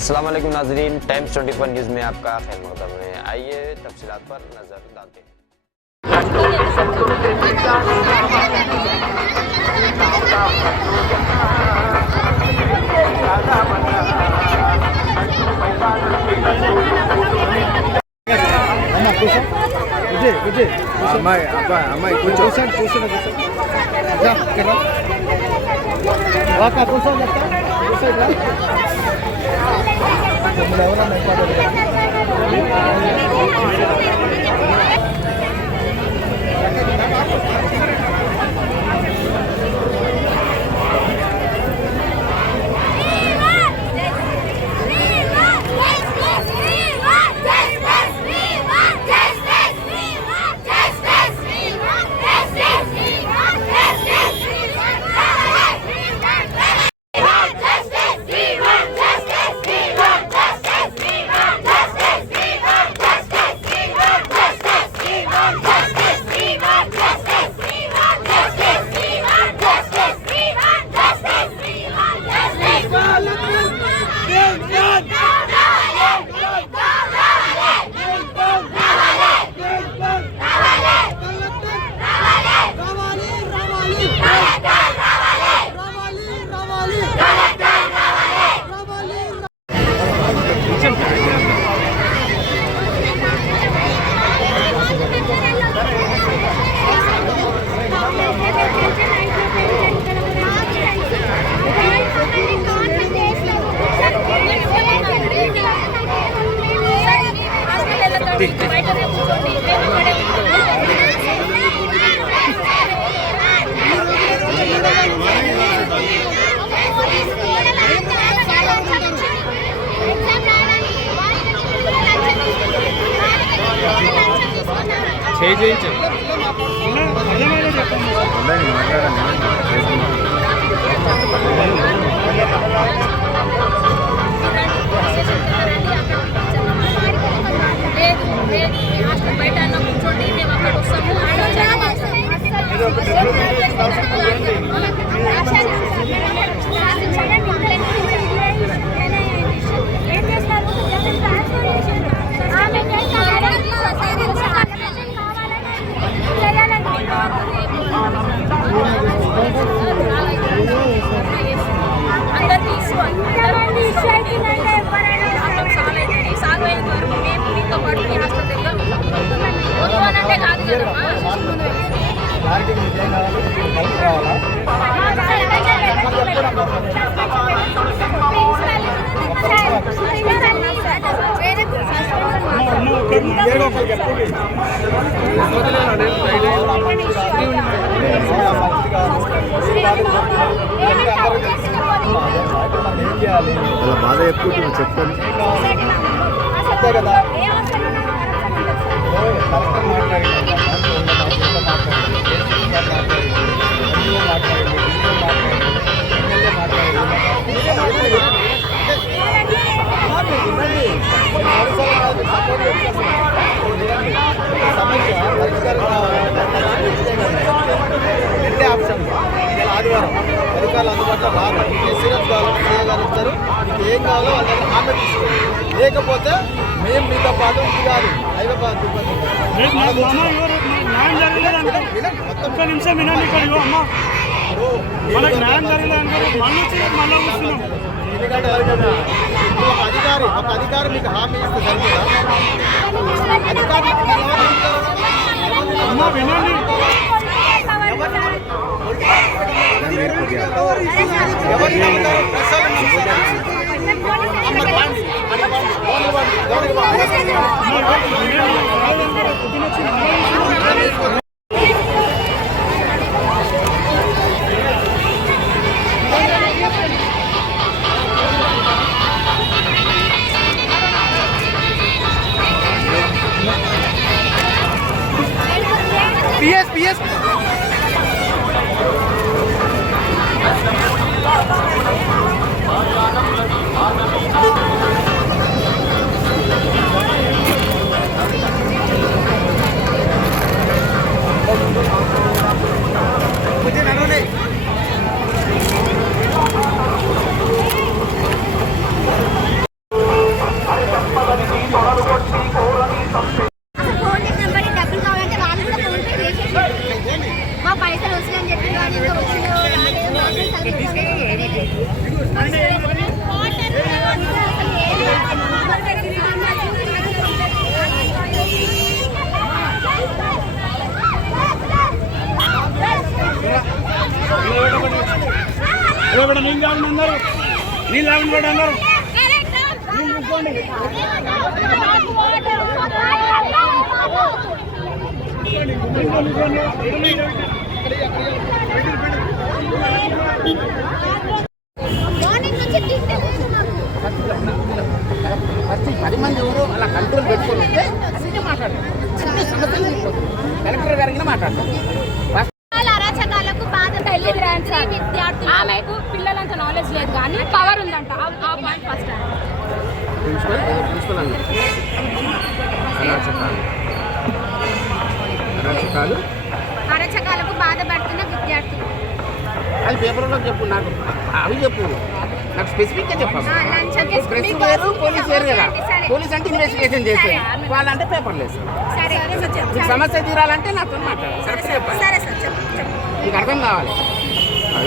अस्सलाम वालेकुम नाज़रीन, टाइम्स 24 न्यूज़ में आपका खैर मक़दम है। आइए तफसीलात पर नज़र डालते हैं। అలా బాధ ఎక్కువ చెప్పండి అంతే కదా రెండే ఆప్షన్ ఆదివారం అధికారులు అందుబాటులో రాదు. సీరియస్ కావాలో చేయగారు ఇస్తారు, మీకు ఏం కావాలో వాళ్ళ ఆమె తీసుకోండి. లేకపోతే మేము మీతో పాటు కాదు హైదరాబాద్ ఒక అధికారి మీకు హామీ ఇస్తే సరిపోదా? అధికారి PS పైసలు వస్తుందని చెప్పి కానీ ఇంకా వచ్చిందో రాలేదో మాత్రం నీళ్ళు తాగండి అందరూ, నీళ్ళు తాగండి కూడా అందరూ నీళ్ళు తీసుకోండి. మార్నింగ్ నుంచి తింటే మాకు 10 మంది ఎవరు అలా కంట్రోల్ పెట్టుకొని వస్తే అసలు మాట్లాడతాం. చిన్న సమస్యలు తీసుకోవద్దు. కలెక్టర్ గారికి మాట్లాడతాం. అరాచకాలకు బాధ తెలియదు విద్యార్థులు ఆమెకు పిల్లలంత నాలెడ్జ్ లేదు కానీ పవర్ ఉందంట. ఆ పాయింట్ ఫస్ట్ ప్రిన్సిపల్ అరాచకాలు అరాచకాలకు బాధపడుతున్న విద్యార్థులు అది పేపర్లో చెప్పు, నాకు అవి చెప్పు, నాకు స్పెసిఫిక్గా చెప్పాలి. ప్రెస్ వేరు, పోలీస్ వేరు కదా. పోలీస్ అంటే ఇన్వెస్టిగేషన్ చేస్తే, వాళ్ళంటే పేపర్లు వేస్తారు. మీకు సమస్య తీరాలంటే నాతో మాట్లాడాలి, కరెక్ట్ చెప్పాలి. మీకు అర్థం కావాలి.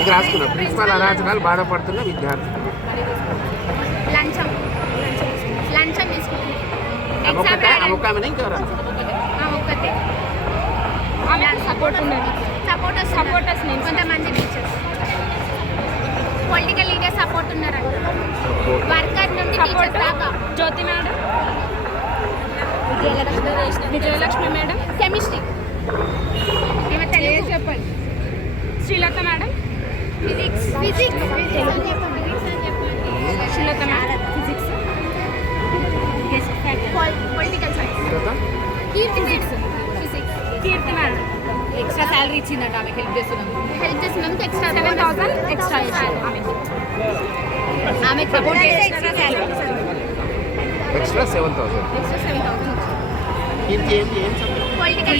ఇది రాసుకున్నా, ప్రిన్సిపల్ అరాచకాలు బాధపడుతున్న విద్యార్థులు. లంచం తీసుకుంటుంది. అమ్మకామని ఇంకెవరన్నా ఒక్కతే ఆమె సపోర్ట్ ఉన్నది. సపోర్టర్స్ కొంతమంది టీచర్స్ పొలిటికల్ లీడర్ సపోర్ట్ ఉన్నారంట. వర్కర్ నుండి టీచర్స్ దాకా. Jyoti madam, Vijayalakshmi madam, chemistry Telugu చెప్పండి, Srilatha madam, physics Srilatha madam physics, political science, Keerthi madam extra salary ఇచ్చిందట. ఆమెకి హెల్ప్ చేస్తున్నందుకు ఎక్స్ట్రా 7,000 ఎక్స్ట్రా ఇచ్చారు. ఆమెకు సపోర్ట్ చేసి ఎక్స్ట్రా శాలరీ ఎక్స్ట్రా 7,000. ఏంటి పొలిటికల్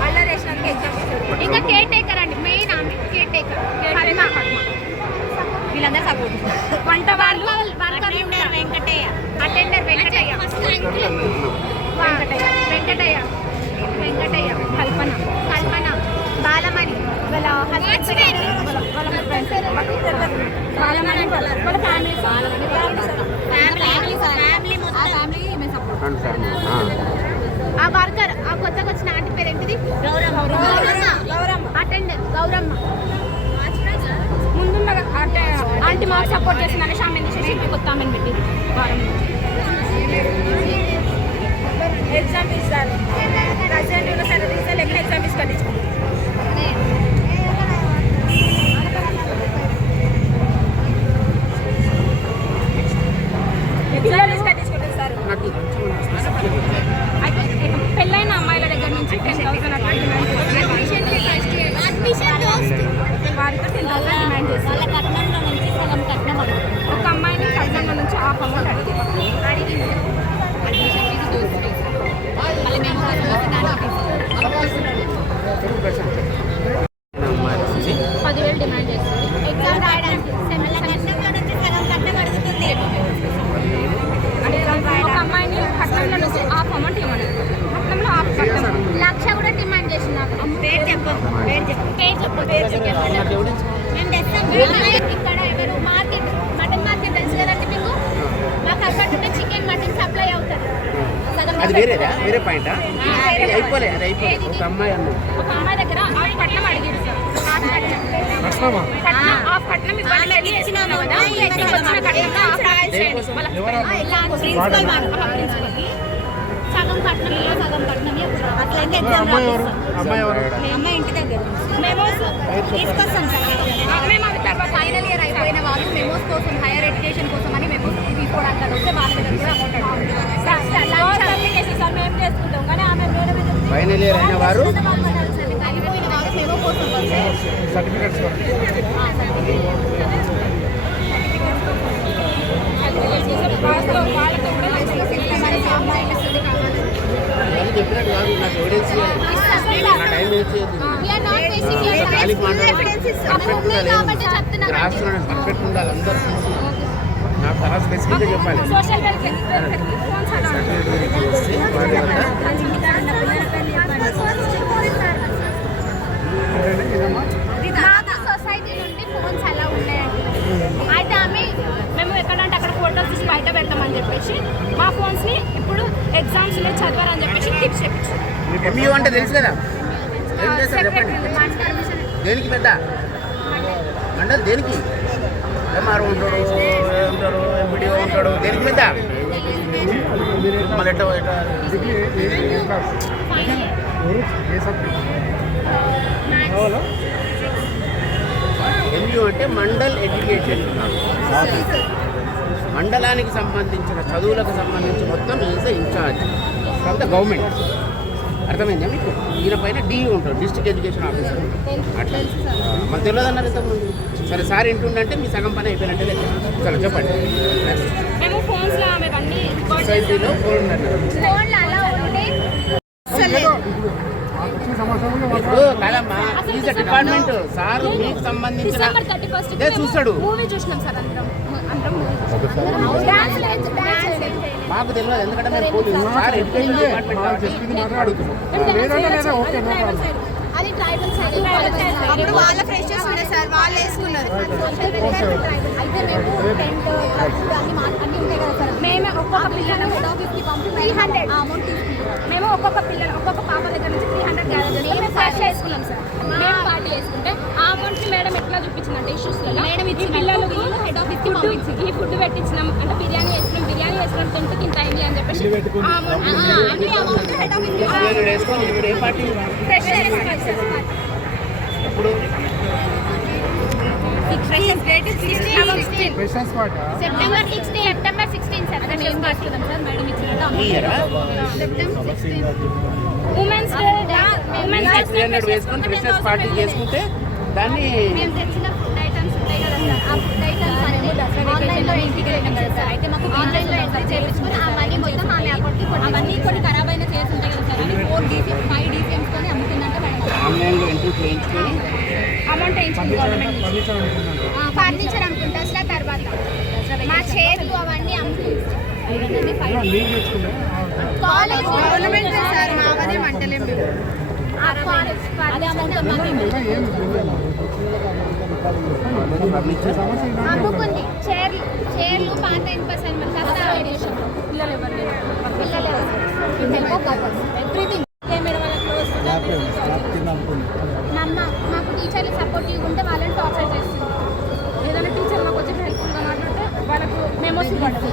వాళ్ళ రేషన్ ఎగ్జామ్. ఇంకా కేర్ టేకర్ అండి, మెయిన్ ఆమె కేర్ టేకర్ వీళ్ళందరూ సపోర్ట్. వంట వాళ్ళు అటెండర్ వెంకటయ్య కల్పన బాలమణి వాళ్ళ ఆ వర్కర్ ఆ కొత్తగా వచ్చిన ఆంటీ పేరు ఏంటిది? గౌరమ్మ. అటెండర్ గౌరమ్మ. ముందున్న ఆంటీ మాకు సపోర్ట్ చేసిందని ఆమె తీసేసి కొత్త ఆమెను పెట్టి వారం ఎగ్జామ్ ఇస్తారు. ప్రజెంట్ సర్వీస్ ఎగ్జామ్ ఇస్తారు. పెళ్ళైన అమ్మాయిల దగ్గర నుంచి 10,000 అట్లా డిమాండ్ చేస్తారు. వారితో 10,000 డిమాండ్ చేస్తారు. ఒక అమ్మాయిని కట్నంలో నుంచి హాఫ్ అమౌంట్ అడిగింది. మళ్ళీ మేము 10,000 డిమాండ్ చేస్తుంది. ఎగ్జామ్ రాయడానికి ఒక అమ్మాయిని కట్నంలో నుంచి హాఫ్ అమౌంట్ ఇవ్వండి. కట్నంలో హాఫ్ కట్నం 1,00,000 కూడా డిమాండ్ చేస్తున్నారు. పేరు చెప్పు. మేము తెస్తాం. ఇక్కడ ఎవరు మార్కెట్ మటన్ మార్కెట్ తెలుసు కదండి మీకు. మాకు అక్కడ నుండి చికెన్ మటన్ సప్లై అవుతుంది. అది వేరే పాయింటా? అయిపోలే, అది అయిపోలేదు. ఒక అమ్మాయి అన్న ఒక అమ్మాయి దగ్గర హాఫ్ కట్నం అడిగారు సార్. హాఫ్ కట్నం ఇవ్వాలి ఇచ్చినాము కదా. వచ్చిన కట్నం సగం కట్నం అట్లయితే అమ్మాయి ఇంటి దగ్గర మెమోస్ తీసుకొస్తాం సార్. మేము అవి తర్వాత ఫైనల్ ఇయర్ అయిపోయిన వాళ్ళు మెమోస్ కోసం హైయర్ ఎడ్యుకేషన్ కోసం అని మెమోస్ తీసుకోవడానికి వస్తే వాళ్ళ దగ్గర కూడా అమౌంట్ సార్ మేము చేసుకుంటాం కానీ ఆమె వేరే ఫైనల్ ఇయర్ అయిన వారు అయిపోయిన వాళ్ళు మెమో కోసం సర్టిఫికెట్స్ వాళ్ళతో కూడా చెప్పినట్టు కాదు, నాకు ఎవిడెన్స్ నా టైం వేస్ట్ రాస్తున్నాను. పర్ఫెక్ట్ ఉండాలి అందరూ. నాకు తర్వాత స్పెసిఫిక్గా చెప్పాలి. సోషల్ వెల్ఫేర్ సర్టిఫికేట్ గురించి వస్తే ఎగ్జామ్స్ ఉన్నాయి చదవారని చెప్పేసి టిప్స్ చెప్పించారు. ఎంఈఓ అంటే తెలుసు కదా, ఏం చేస్తారు చెప్పండి. దేనికి పెద్ద మండల్ దేనికి? ఎంఆర్ఓ ఉంటాడు, ఉంటాడు, ఎంపీడీఓ ఉంటాడు, దేనికి పెద్ద? మళ్ళీ ఎట్లా ఎంఈఓ అంటే మండల్ ఎడ్యుకేషన్, మండలానికి సంబంధించిన చదువులకు సంబంధించి మొత్తం is in charge from the government. అర్థమైందా మీకు? ఈయన పైన డిఈ ఉంటాడు, డిస్ట్రిక్ట్ ఎడ్యుకేషన్ ఆఫీసర్. అట్లా మనకు తెలియదు అన్నారు ఇంతకుముందు. సరే సార్ ఇంటుండంటే మీ సగం పని అయిపోయినట్టే లేదు. సరే చెప్పండి. మేము ఫోన్స్లో మేము అన్ని సొసైటీలో ఫోన్ అన్నారు ఇప్పుడు కాదమ్మా, ఈజ్ డిపార్ట్మెంట్ సార్ మీకు సంబంధించిన డిసెంబర్ 31st ఇదే చూస్తాడు. మూవీ చూసినాం సార్ అందరం మాకు తెలియదు, ఎందుకంటే మేము పోలీసు సార్ ఎడ్యుకేషన్ డిపార్ట్మెంట్ అది ట్రైబల్ సైడ్ అప్పుడు వాళ్ళ ఫ్రెషర్స్ ఉండే సార్, వాళ్ళు వేసుకున్నారు. అయితే మేము టెంట్ అన్ని ఉంటాయి కదా సార్, మేము ఒక్కొక్క పిల్లలు హెడ్ ఆఫీస్కి పంపి 300 అమౌంట్ తీసుకుంటాం. మేము ఒక్కొక్క పిల్లలు ఒక్కొక్క పాప దగ్గర నుంచి 300 గ్యాదర్ చేసి మేము పార్టీ చేసుకున్నాం సార్. మేము పార్టీ చేసుకుంటే ఆ అమౌంట్ని మేడం ఎట్లా చూపించిందంటే ఇష్యూస్లలో మేడం ఈ పిల్లలకి హెడ్ ఆఫీస్కి పంపించి ఈ ఫుడ్ పెట్టించినాం అంటే బిర్యానీ వేసినాం టెంట్కి ఇంత అయింది అని చెప్పేసి ఆ అన్ని అమౌంట్ హెడ్ ఆఫీస్కి వేసుకొని ఇప్పుడు ఏ పార్టీ ఫ్రెష్ ఇప్పుడు సెప్టెంబర్ 16 సార్ మేము మాట్లాడదాం సార్. మేడం ఇచ్చినట్టు ఇయరా సెప్టెంబర్ 16 ఉమెన్స్ వేసుకొని ఫ్రెషర్స్ పార్టీ చేసుకుంటే దాన్ని మేము తెచ్చిన ఫుడ్ ఐటమ్స్ ఉంటాయి కదా సార్, ఆ ఫుడ్ ఐటమ్స్ అన్ని ఆన్లైన్లో ఎంట్రీ చేయడం కదా సార్. అయితే మాకు ఆన్లైన్లో ఎంట్రీ చేయించుకొని ఆ మనీ మొత్తం ఆమె అకౌంట్కి అవన్నీ కొన్ని ఖరాబ్ అయిన చేసి ఉంటాయి కదా సార్, అవి 4 DCMs 5 DCMస్తోనే అమ్ముతుందంటే మేడం. ఆన్లైన్లో ఎంట్రీ చేయించుకొని అమౌంట్ వేయించింది గవర్నమెంట్ ఫర్నిచర్ అమ్ముకుంటా సార్. తర్వాత మా చైర్లు అవన్నీ అమ్ముతుంది కాలేజ్ గవర్నమెంట్ సార్. మావనే మంటలేం అమ్ముకుంది. చైర్లు పాత ఇన్పర్సెంట్ పిల్లలు ఎవ్రీథింగ్ మాకు టీచర్లు సపోర్టివ్ ఉంటే వాళ్ళని టార్చర్ చేస్తుంది. ఏదైనా టీచర్ మాకు వచ్చి హెల్ప్ఫుల్గా మాట్లాడితే వాళ్ళకు మెమోస్ ఇవ్వండి,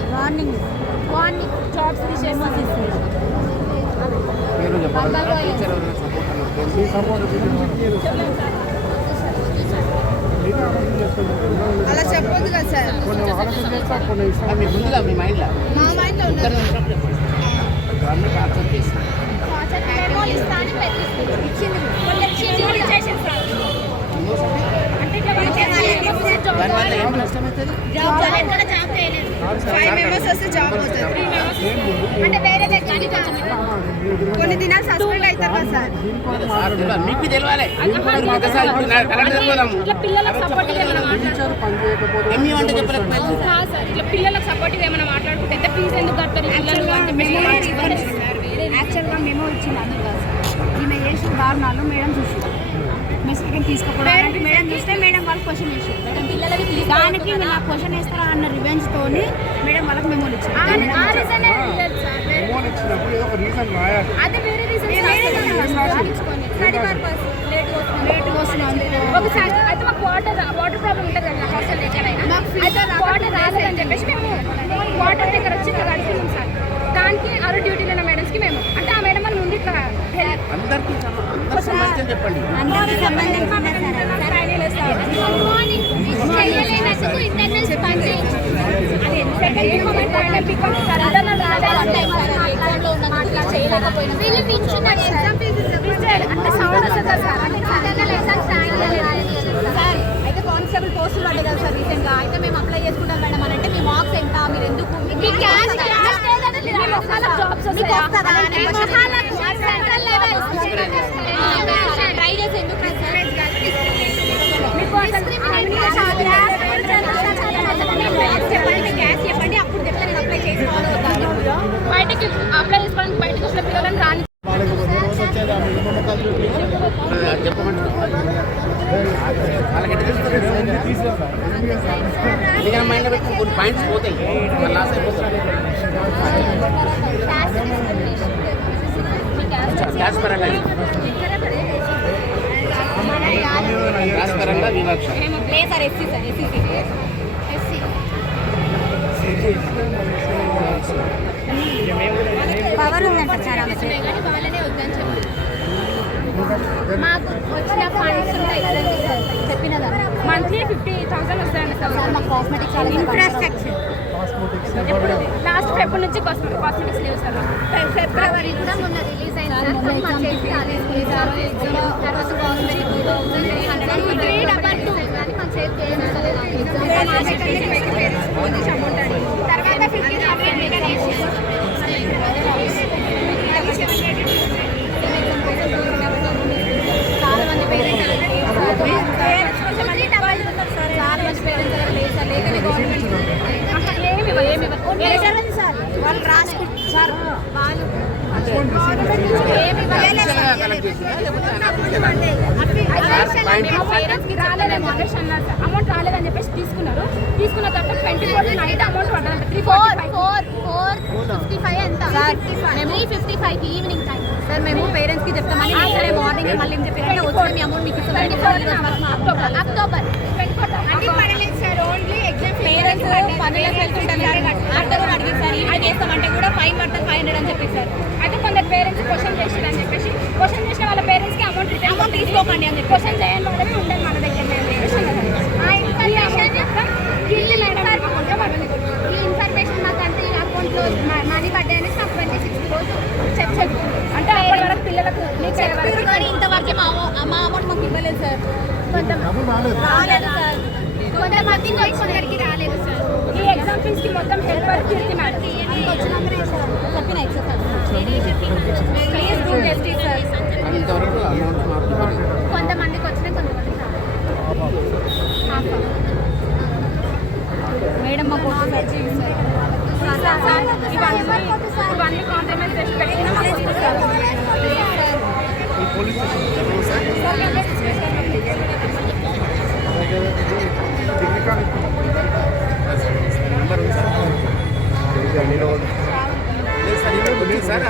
వార్నింగ్ జాబ్స్ తీసేసి పేరు చెప్పాలి. టీచర్ అలా చెప్పొద్దు కదా సార్. మీ ముందుగా మీ మైండ్లో మా మైండ్లో ఉన్నారు గవర్నమెంట్ యాక్సెప్ట్ చేసింది. మెమోలు ఇస్తా అని ఇచ్చింది. దానివల్ల ఏం నష్టం అవుతుంది? జాబ్ చేయలేదు. 5 మెంబర్స్ వస్తే జాబ్ అవుతుంది. 3 మెంబర్స్ అంటే వేరే దగ్గర కొన్ని దినాలు సస్పెండ్ అవుతారు కదా సార్. సార్ తెలియాలి, మీకు తెలియాలి. మీరు ఒకసారి ఇప్పుడు కలెక్టర్ తెలియదాము. ఇట్లా పిల్లలకు సపోర్టివ్ ఏమైనా ఎంఈ అంటే చెప్పలేకపోయింది. సార్ ఇట్లా పిల్లలకు సపోర్టివ్ ఏమైనా మాట్లాడుకుంటే ఎంత ఫీజు ఎందుకు కడతారు పిల్లలు అంటే యాక్చువల్గా మేము ఇచ్చింది అందరు కాదు సార్. ఈమె చేసిన దారుణాలు మేడం చూసి మిస్టేక్ తీసుకోకూడదు. మేడం చూస్తే మేడం వాళ్ళు క్వశ్చన్ వేసారు. దానికి మీరు నాకు క్వశ్చన్ వేస్తారా అన్న రివెంజ్ తోని మేడం వాళ్ళకి మెమోలు ఇచ్చారు. అదే వేరే లేట్ వస్తుంది. ఒకసారి అయితే మాకు వాటర్ ప్రాబ్లం ఉంటుంది కదా హాస్టల్ ఎక్కడైనా అయితే వాటర్ రాలేదని చెప్పేసి మేము వాటర్ దగ్గర వచ్చి ఇక్కడ కడుతున్నాం సార్. దానికి ఆ డ్యూటీలో ఉన్న మేడమ్స్కి మేము అంటే ఆ మేడం వాళ్ళు ముందు ఇట్లా అందరికీ సంబంధించి చెప్పండి. అందరికీ సంబంధించిన అయితే కానిస్టేబుల్ పోస్టులు పడ్డాయి కదా సార్ రీసెంట్గా. అయితే మేము అప్లై చేసుకుంటాం మేడం అని అంటే మీ మార్క్స్ ఎంత, మీరు ఎందుకు ట్రై చేసి ఎందుకు చెప్పండి అప్పుడు చెప్తే నేను అప్లై చేసుకోవాలి. బయటకి అప్లై చేసుకోవడానికి బయటకు వస్తే పిల్లలను రాని చెప్పమంటారు వాళ్ళకి ఎట్లా తెలుస్తుంది? ఎందుకంటే మైండ్లో పెట్టి కొన్ని పాయింట్స్ పోతాయి, లాస్ అయిపోతాయి. క్యాస్ట్ పరంగా వివక్ష. Sir SC sir SC power ఉందంట సార్ కానీ వాళ్ళనే వద్దని చెప్పి మాకు వచ్చిన ఫండ్స్ చెప్పినదా మంత్లీ 50,000 వస్తాయండి సార్. మా కాస్మెటిక్స్ ఇన్ఫ్రాస్ట్రక్చర్ ఎప్పుడు లాస్ట్ ఫెబ్రవరి నుంచి కాస్మెటిక్స్ లేవు సార్. ఫిబ్రవరి కూడా మొన్న రిలీజ్ అయింది సార్. మాకు చేసి తర్వాత కాస్మెటిక్ 2,322 కానీ మాకు సేవ్ తర్వాత 15,000 చాలా మంది పేరెంట్స్ చాలా మంది పేరెంట్స్ లేదు సార్. లేకనే గవర్నమెంట్ సార్ వాళ్ళు రాసుకుంటారు సార్. వాళ్ళు పేరెంట్స్కి రాలేదేమో అనేసి అన్నారు సార్. అమౌంట్ రాలేదని చెప్పేసి తీసుకున్నారు. తీసుకున్న తర్వాత 24 నైట్ అమౌంట్ పడ్డారు. 455 ఎంత సార్? మేము 355 ఈవినింగ్ టైం సార్. మేము పేరెంట్స్కి చెప్తామని సరే మార్నింగ్ మళ్ళీ ఏం చెప్పారంటే వచ్చి మీ అమౌంట్ మీకు ఇస్తాం. October sir. Only exam parents పనులకు వెళ్తుంటారు అర్థం అడిగింది సార్. ఈవినింగ్ వేస్తామంటే కూడా ఫైన్ పడుతుంది 500 అని చెప్పి సార్. అయితే కొందరు పేరెంట్స్ క్వశ్చన్ చేసారని చెప్పేసి క్వశ్చన్ చేసిన వాళ్ళ పేరెంట్స్కి అమౌంట్ రిటర్న్ తీసుకోకండి అని చెప్పి క్వశ్చన్ చేయని వాళ్ళకి ఉండదు మన దగ్గర. ఈ ఇన్ఫర్మేషన్ మాకు అంటే ఈ అకౌంట్లో మనీ పడ్డాయని నాకు 26 రోజు చెప్పారు. అంటే అప్పటి వరకు పిల్లలకు కానీ ఇంతవరకు మా అమౌంట్ మాకు ఇవ్వలేదు సార్. రాలేదు సార్. కొంతమందికి కొందరికి రాలేదు సార్. ఈ ఎగ్జామ్ ఫీజ్కి మొత్తం హెల్పర్ కీర్తి మేడం వచ్చినాకనే చెప్పిన ఎక్సర్సైజ్ సార్. ఇంతవరకు అమౌంట్ మాకు ఇవ్వలేదు. కొంతమందికి వచ్చినాయి కొంతమందికి మేడం మాకు ఇవన్నీ కాంప్రమైజ్ చేసి పెట్టిన సార్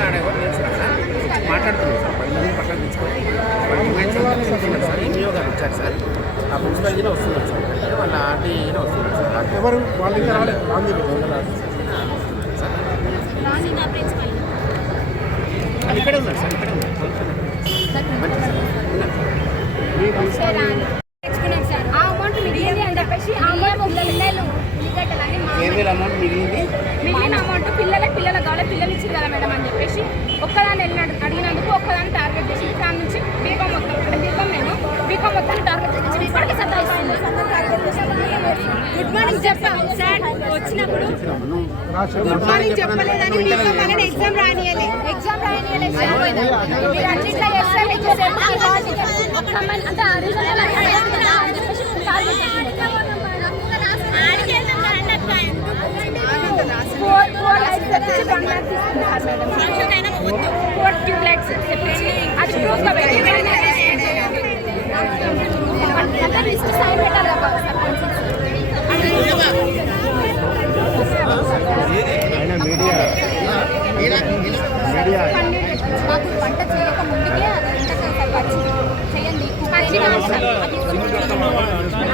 మాట్లాడుతున్నాం సార్. 10 మంది పక్కన తీసుకొని వాళ్ళ డిమాండ్స్ చెప్తున్నారు సార్. ఎన్జిఓ గారు వచ్చారు సార్. ఆ ప్రిన్సిపల్ కూడా వస్తున్నారు సార్. వాళ్ళ ఆర్టీ కూడా వస్తున్నారు సార్. ఎవరు వాళ్ళ దగ్గర రాలేదు. ఇక్కడే ఉన్నారు సార్. ఇక్కడే ఉన్నారు. తెచ్చుకున్నాం సార్. ఆ అమౌంట్ మిగిలింది అని చెప్పేసి ఆ అమౌంట్ వేరే అమౌంట్ మిగిలింది. మిగిలిన అమౌంట్ పిల్లలకు కావాలి పిల్లలు ఇచ్చారు కదా మేడం అని చెప్పేసి ఒక్కదాన్ని అడిగినందుకు ఒక్కదాన్ని టార్గెట్ చేసి దాని నుంచి బీకామ్ మొత్తం అంటే బీకామ్ మొత్తాన్ని టార్గెట్ చేసి ఇప్పటికీ సతాయిస్తుంది. గుడ్ మార్నింగ్ చెప్పాం సార్. వచ్చినప్పుడు గుడ్ మార్నింగ్ చెప్పలేదని మీకు ఎగ్జామ్ రానియలే మీరు అన్నిట్లో చేస్తారు అంటే రీజనల్ అని చెప్పేసి టార్గెట్ చేసింది. 4 లైట్స్ తెప్పించి 1 lakh తీసుకున్నారు మేడం. 4 ట్యూబ్ లైట్స్ తెప్పించి అది ప్రూఫ్గా పెట్టి అంటే లిస్ట్ సైన్ పెట్టాలి కదా మాకు వంట చేయక ముందుకే అది చేయండి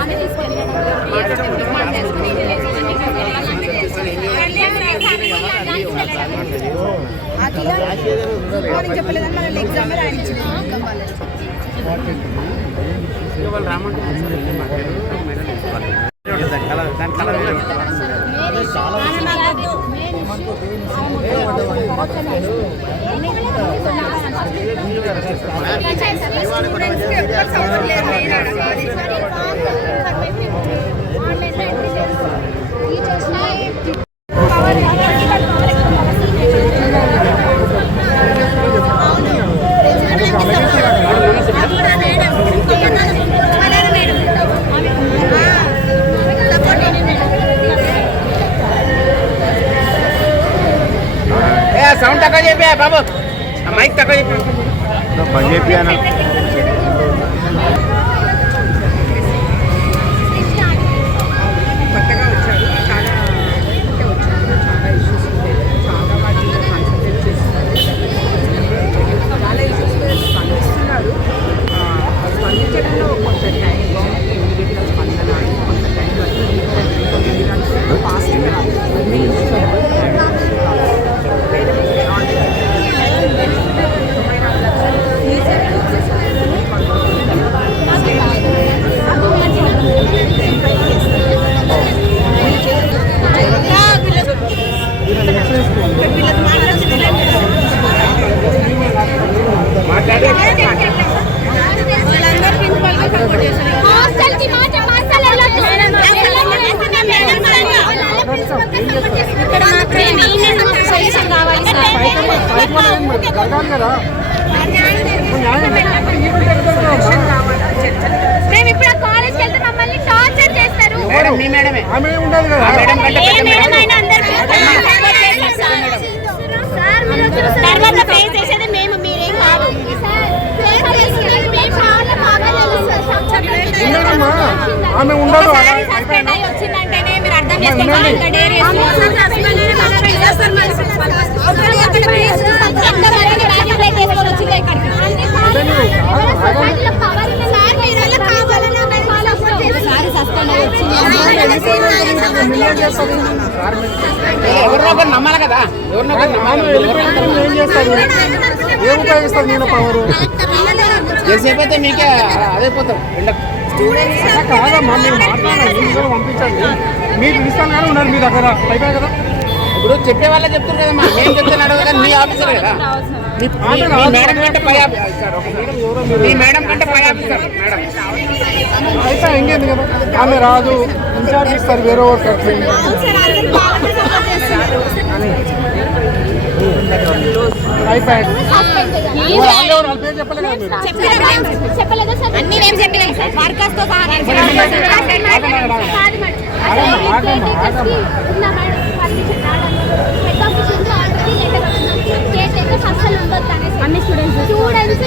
అదే తీసుకెళ్ళి చెప్పలేదని మన ఎగ్జామ్ రాయించిన వాళ్ళు రామంటే దాని కలర్ సౌండ్ తక్కువ చెప్పా బాబు. మైక్ తక్కువ చెప్పా పని చెప్పి అన్న. కొత్తగా వచ్చారు. చాలా అంటే వచ్చారు. చాలా ఇష్యూస్ చాలా ఎవరినో ఒకరు నమ్మాలి కదా, ఎవరినో ఒకరు నమ్మాలి. ఏం చేస్తారు, ఏం ఉపయోగిస్తారు నేను పవర్ ఎంతసేపు అయితే మీకే అదైపోతాం ఎండకు. కాదమ్మా, మీరు మాట్లాడండి, మీరు పంపించండి. మీరు ఇస్తాను కానీ ఉన్నారు మీ దగ్గర అయిపోయాయి కదా. ఇప్పుడు చెప్పే వాళ్ళే చెప్తారు కదమ్మా, మేము చెప్తున్నాడు కదా, మీ ఆఫీసర్ కదా, మీ మేడం కంటే పై ఆఫీసర్, మీ మేడం కంటే పై ఆఫీసర్ మేడం. అయితే ఇంకేంది కదా, ఆమె రాదు, ఇన్ఛార్జ్ ఇస్తారు వేరే వర్క్. అయిపోయాడు చెప్పలేదు అన్ని మేము చెప్పినాం సార్ వర్కర్స్ తో అన్ని స్టూడెంట్స్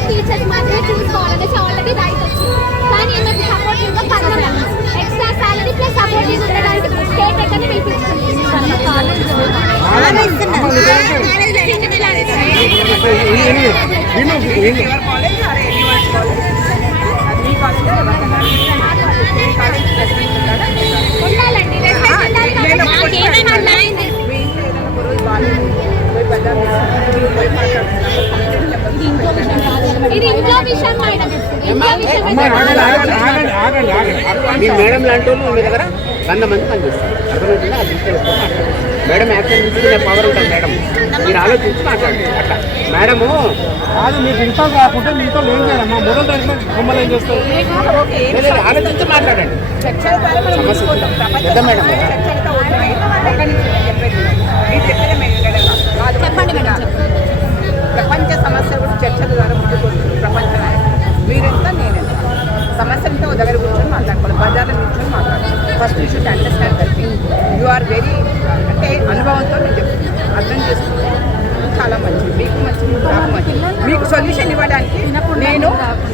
టీచర్స్ మాత్రమే చూసుకోవాలనేసి ఆల్రెడీ రైట్ వచ్చింది. కానీ ఏమైనా సపోర్టివ్ గా ఎక్స్ట్రా సాలరీ ప్లస్ సపోర్టివ్ ఉండడానికి స్టేట్ ఎక్కడ ఉండాలండి. ఇది ఇంట్లో విషయం మేడం, మీ మేడం లాంటి వాళ్ళు మీ దగ్గర 100 మంది పనిచేస్తారు, అర్థమవుతుందా? అది తీసుకెళ్ళి మేడం యాక్షన్ తీసుకునే పవర్ ఉంటుంది మేడం, మీరు ఆలోచించి మాట్లాడండి. అట్లా మేడము కాదు, మీకు ఇంట్లో కాకుంటే మీతో ఏం చేయాలమ్మా, మొదలు తరగతి మమ్మల్ని ఏం చేస్తారు, ఆలోచించి మాట్లాడండి. సమస్య పెద్ద మేడం చెప్పండి మేడం. ప్రపంచ సమస్య గురించి చర్చల ద్వారా ముందుకు వస్తుంది ప్రపంచ నాయకులు. మీరెంత నేనెంత సమస్యలతో దగ్గర కూర్చొని మాట్లాడుకోవాలి, బజార్లో కూర్చొని మాట్లాడాలి. First you should understand that thing. You are very అంటే అనుభవంతో నేను చెప్తున్నాను, అర్థం చేసుకుంటే చాలా మంచిది, మీకు మంచిది, నాకు మంచిది. మీకు సొల్యూషన్ ఇవ్వడానికి నేను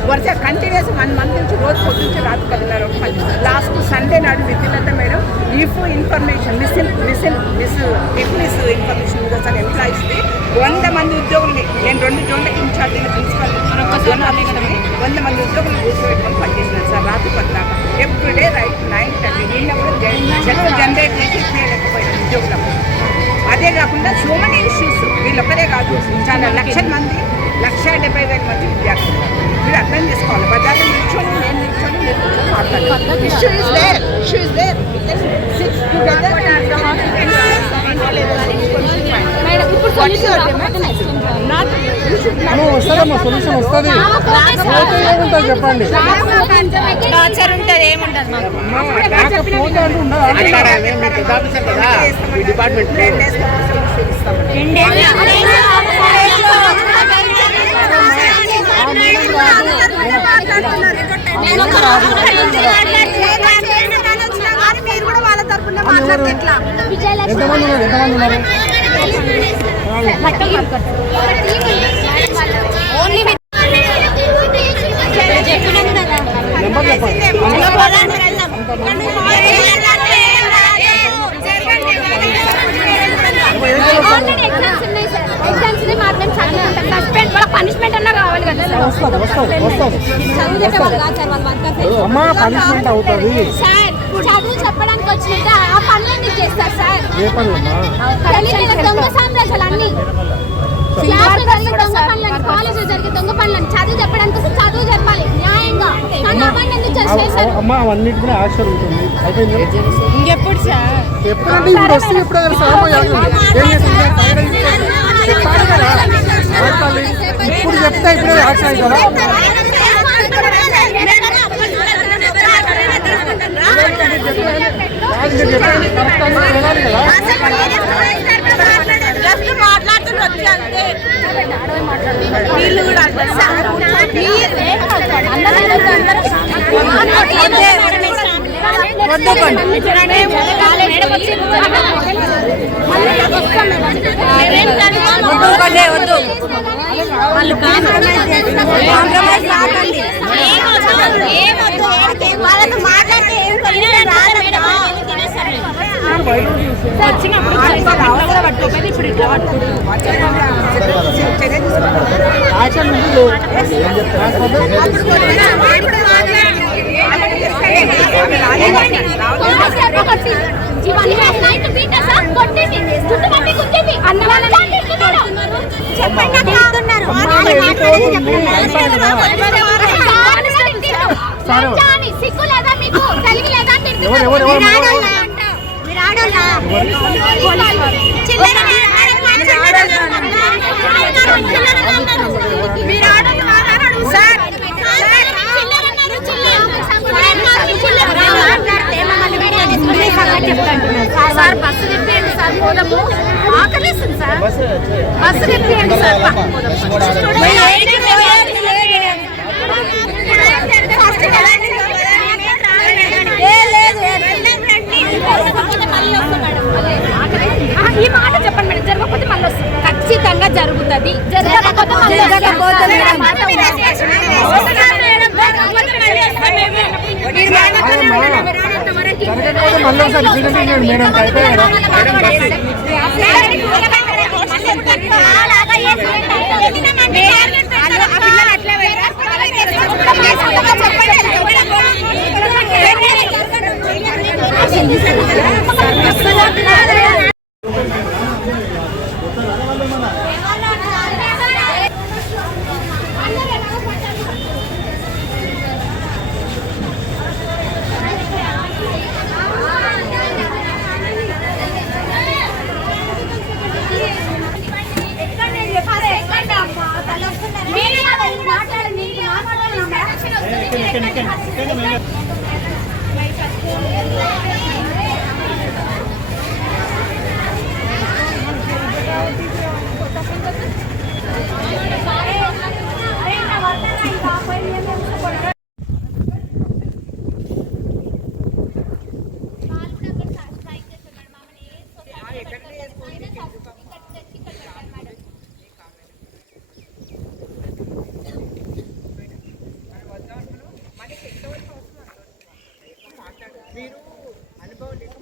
వరుస కంటిన్యూస్ 1 మంత్ నుంచి రోజు పొద్దుంచి రాత్రి 10:30 వరకు పనిచేస్తాను. లాస్ట్ సండే నాడు Vidyulatha madam if information miss information sir ఎంప్లాయీస్ది 100 మంది ఉద్యోగులు, నేను 2 జోన్లకి ఇన్ఛార్జీలు ప్రిన్సిపల్ 100 మంది ఉద్యోగులు కూర్చోబెట్టుకొని పనిచేసినాను సార్ రాత్రి 10 దాకా. ఎవ్రీడే రైట్ 9:30 నిన్న కూడా జనరేట్ చేసి ఇప్పలేకపోయినాను ఉద్యోగులకు. అదే కాకుండా సో మెనీ ఇష్యూస్, వీళ్ళొక్కరే కాదు, చాలా లక్షల మంది, 1,70,000 మంది విద్యార్థులు. మీరు అర్థం చేసుకోవాలి, బజార్లో నిల్చొని నేను నిల్చొని మీరు కూర్చొని మాట్లాడాలి. Issue is there. మేడం ఇప్పుడు సొల్యూషన్ వస్తుందమ్మా, సొల్యూషన్ వస్తుంది. ఏముంటుంది చెప్పండి, టార్చర్ ఉంటుంది, ఏముంటుంది మాకు. పోతే అంటూ ఉండదా? పెద్ద ఆఫీసర్ కదా ఈ డిపార్ట్మెంట్. ఎంతమంది ఉన్నారు? నెంబర్ చెప్పండి. పనిష్మెంట్ అన్నా కావాలి కదా అమ్మా, పనిష్మెంట్ అవుతుంది. సార్ చదువు చెప్పడానికి వచ్చినట్టు ఆ పనులన్నీ చేస్తారు సార్. ఏ పనులమ్మా? దొంగ సామ్రాజ్యాలు అన్ని దొంగ పనులని, కాలేజీలో జరిగే దొంగ పనులని చదువు చెప్పడానికి వస్తే చదువు చెప్పాలి న్యాయంగా. అమ్మా, అవన్నిటి కూడా యాక్షన్ ఉంటుంది. అయిపోయింది. ఇంకెప్పుడు సార్ ఎప్పుడంటే ఇప్పుడు వస్తే ఇప్పుడు ఇప్పుడు చెప్తే ఇప్పుడే యాక్షన్ అవుతారా? ఇవన్నీ సిగ్గు లేదా మీకు? తెలివి లేదా? సార్ బస్సు తిప్పియండి సార్, పోదాము. ఆకలిస్తుంది సార్, బస్సు తిప్పియండి సార్. ఈ మాట చెప్పండి మేడం, జరగకపోతే మళ్ళీ వస్తుంది. ఖచ్చితంగా జరుగుతుంది, జరగకపోతే మీరు అనుభవం లేక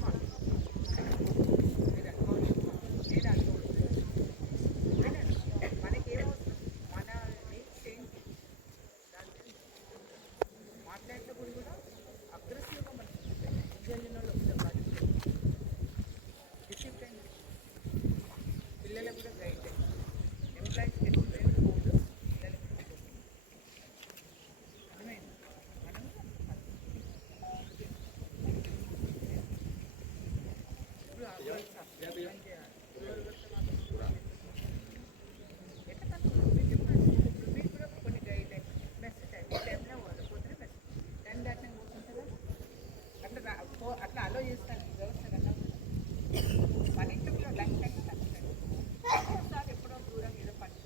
మాట్లాడేటప్పుడు కూడా అగ్రెసివ్గా మనం డిసిప్లైన్ పిల్లలకు కూడా గైడ్ ఎంప్లాయీస్ అట్లా అలో చేస్తాను వ్యవస్థ కన్నా మన ఇంట్లో కూడా లంచ్ టైం ఒకసారి ఎప్పుడో దూరం ఏదో పని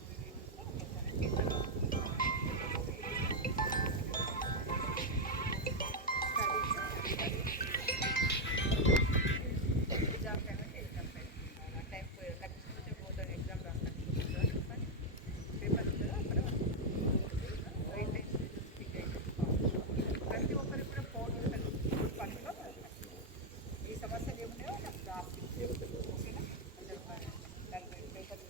ఎగ్జామ్ టైం అంటే ఎగ్జామ్ టైం టైం ఖచ్చితంగా పోతాను ఎగ్జామ్ రాస్తాను పేపర్ ఉంటుందో అక్కడ గైడ్ లైన్స్ ప్రతి ఒక్కరికి కూడా ఫోన్ పనిలో ఈ సమస్యలు ఏమున్నాయో నాకు రాసి ఓకేనా దాని పేపర్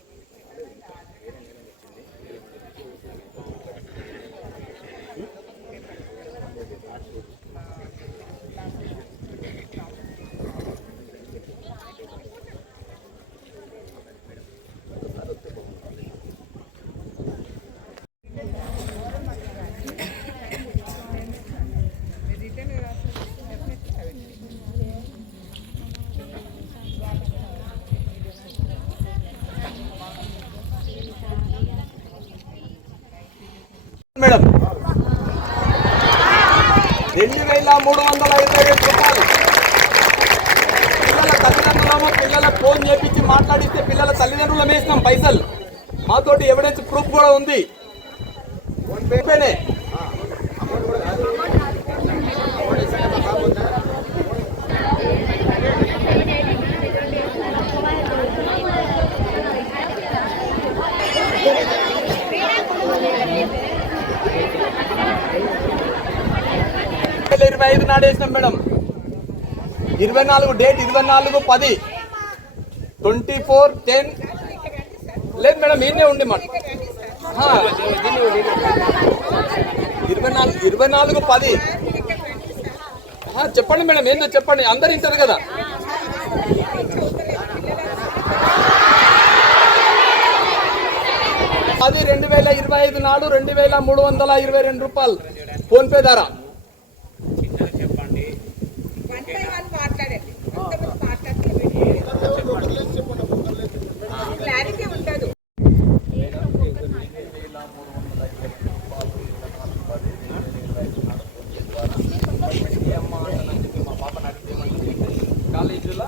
మేడం 2,357 రూపాయలు పిల్లల తల్లిదండ్రులమో పిల్లలకు ఫోన్ చేపించి మాట్లాడిస్తే పిల్లల తల్లిదండ్రులు వేసినాం పైసలు మాతోటి ఎవిడెన్స్ ప్రూఫ్ కూడా ఉంది పేపేనే నాడు వేసినాం మేడం 24 డేట్ 24/10 24/10 లేదు మేడం ఈయనే ఉండి మాట 24/10 చెప్పండి మేడం ఏందో చెప్పండి అందరు ఇంటారు కదా 2025 నాడు 2322 రూపాయలు ఫోన్పే ద్వారా. క్లారిటీ ఉంటుంది. కాలేజీలో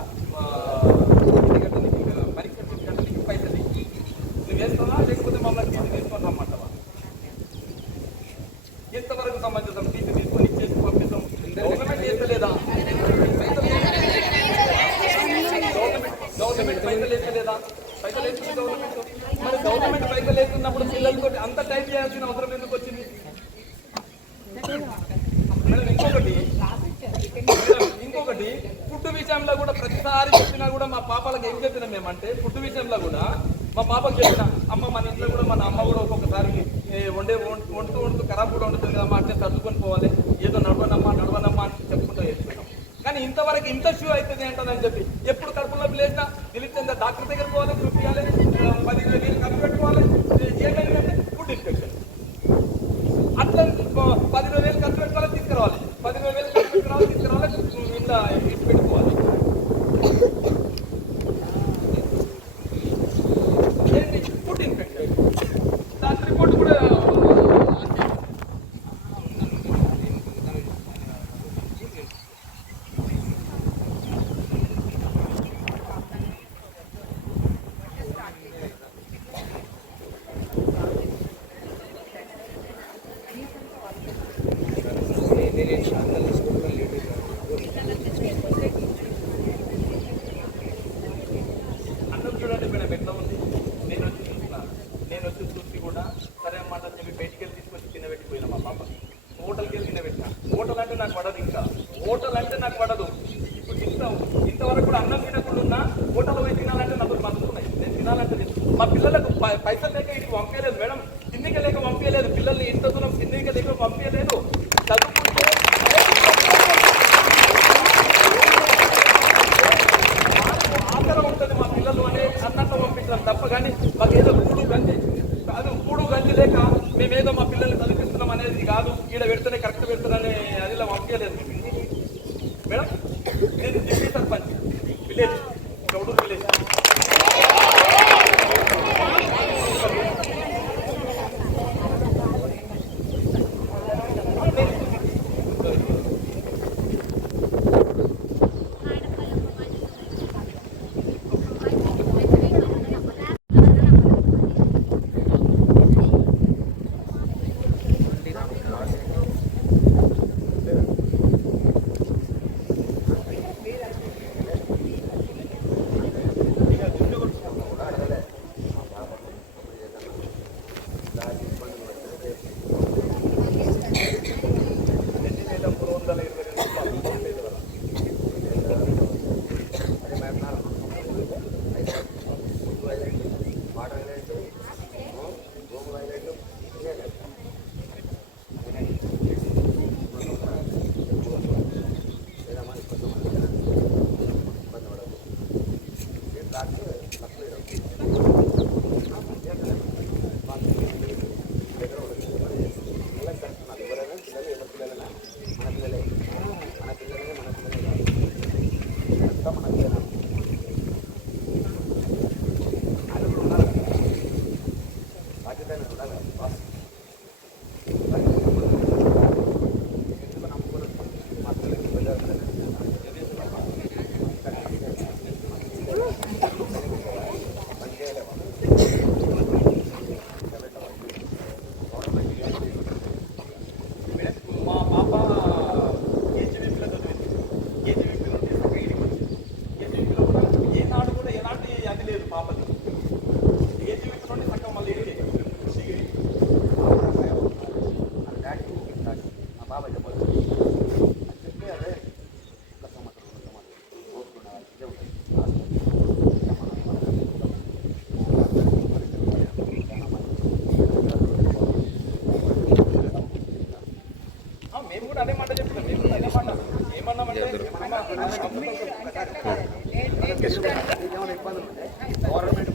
పరీక్ష తీసుకుంటే పైసలు నువ్వు వేస్తావా లేకపోతే మమ్మల్ని తీసి తీసుకొని రమ్మంటావా? ఎంతవరకు సమంజసం? తీసి తీసుకొని ఇచ్చేసి పంపిస్తాం. గవర్నమెంట్ చేస్తలేదా? గవర్నమెంట్ పైసలు వేస్తలేదా? పైసలు వేస్తుంది గవర్నమెంట్. మరి గవర్నమెంట్ పైసలు వేస్తున్నప్పుడు పిల్లలతో అంత టైం చేయాల్సిన అవసరం ఎందుకు వచ్చింది? ఇంకొకటి ఫుడ్ విషయంలో కూడా ప్రతిసారి చెప్పినా కూడా మా పాపలకు ఏం చెప్పినాం మేమంటే, ఫుడ్ విషయంలో కూడా మా పాపకు చెప్పిన అమ్మ మన ఇంట్లో కూడా మన అమ్మ కూడా ఒక్కొక్కసారి వండుతూ ఖరాబ్ కూడా వండుతుంది కదా, అంటే సర్దుకొని పోవాలి, ఏదో నడవనమ్మా అని చెప్పుకుంటూ చేస్తున్నాం. కానీ ఇంతవరకు ఇంత షూ అవుతుంది అంటుందని చెప్పి ఎప్పుడు కడుపులో లేచినా తెలిసిందా డాక్టర్ దగ్గర పోవాలి, చూపించాలి, 10,000 ఖర్చు పెట్టుకోవాలి. ఏమైందంటే ఫుడ్ ఇన్ఫెక్షన్. అట్లా 10,000 ఖర్చు పెట్టుకోవాలి, తీసుకురావాలి, 10,000 ఖర్చు పెట్టుకోవాలి, తీసుకురావాలి, ఇలా పెట్టుకోవాలి. ఏంటి ఫుడ్ ఇన్ఫెక్షన్? దాని రిపోర్ట్ కూడా అన్నం చూడండి మేడం ఎట్లా ఉంది. నేను వచ్చి చూసి కూడా సరే అన్నమాట చెప్పి బయటికి వెళ్ళి తీసుకొచ్చి తినబెట్టిపోయినా మా పాప. హోటల్కి వెళ్ళి తినబెట్టిన. హోటల్ అంటే నాకు పడదు, ఇంకా హోటల్ అంటే నాకు పడదు. ఇప్పుడు ఇంతవరకు కూడా అన్నం తినకుండా ఉన్నా హోటల్ పోయి తినాలంటే నాకు మస్తున్నాయి. నేను తినాలంటే మా పిల్లలకు పైసలు లేక ఇంటికి పంపించలేదు మేడం, తిండికి లేక పంపించలేదు, పిల్లల్ని ఇంత దూరం తిండికి లేక పంపించలేదు. చదువుకుంటే ఆసరా ఉంటుంది మా పిల్లలు అనే అన్నట్టు పంపించడం తప్ప, కానీ మాకు ఏదో కూడు గంజి లేక మేమేదో మా పిల్లల్ని చదివిస్తున్నాం అనేది కాదు. ఈడ పెడితేనే కరెక్ట్ పెడతారని అది ఇలా పంపించలేదు మేడం. నేను Delhi sarpanch village, Gouduru village. Government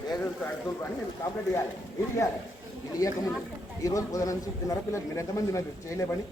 parents అడుగుతారు అని నేను కంప్లైంట్ ఇవ్వాలి. ఇది ఇవ్వాలి. ఇది ఇవ్వకముందు ఈరోజు పొద్దున నుంచి తిన్నారా పిల్లలు మీరు ఎంతమంది నాకు చేయలేపని